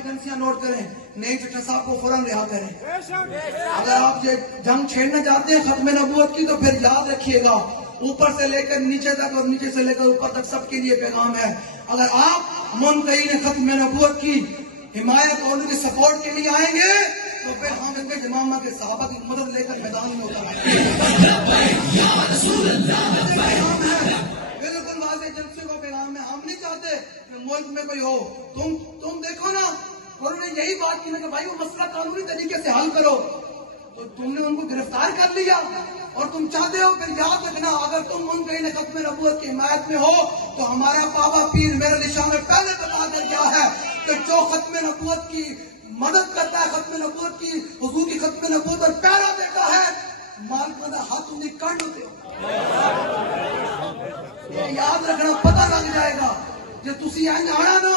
ایجنسیاں نوٹ کریں, نئی چٹا صاحب کو فوراً رہا کریں. اگر آپ یہ جنگ چھیڑنا چاہتے ہیں ختم نبوت کی, تو پھر یاد رکھیے گا اوپر سے لے کر نیچے تک اور نیچے سے لے کر اوپر تک سب کے لیے پیغام ہے. اگر آپ منکرین ختم نبوت کی حمایت اور ان کی سپورٹ کے لیے آئیں گے تو پھر ہم ان کے امامہ کے صحابہ کی مدد لے کر میدان میں اتر آئیں گے. بالکل واضح ایجنسی کو پیغام ہے. ہم نہیں چاہتے کہ ملک میں کوئی ہو. تم دیکھو نا, انہوں نے یہی بات کی نا کہ بھائی وہ مسئلہ قانونی طریقے سے حل کرو, تو تم نے ان کو گرفتار کر لیا اور تم چاہتے ہو. پھر یاد رکھنا, اگر تم منکرین ختم نبوت کی حمایت میں ہو تو ہمارا بابا پیر میرے نشان میں پہلے بتا دے گیا ہے کہ جو ختم نبوت کی مدد کرتا ہے, ختم نبوت کی حضور کی ختم نبوت اور پیرا دیتا ہے, مال کا ہاتھ انہیں کاٹ ہوتے ہو. یاد رکھنا, پتہ لگ جائے گا. جب تسی آنا نا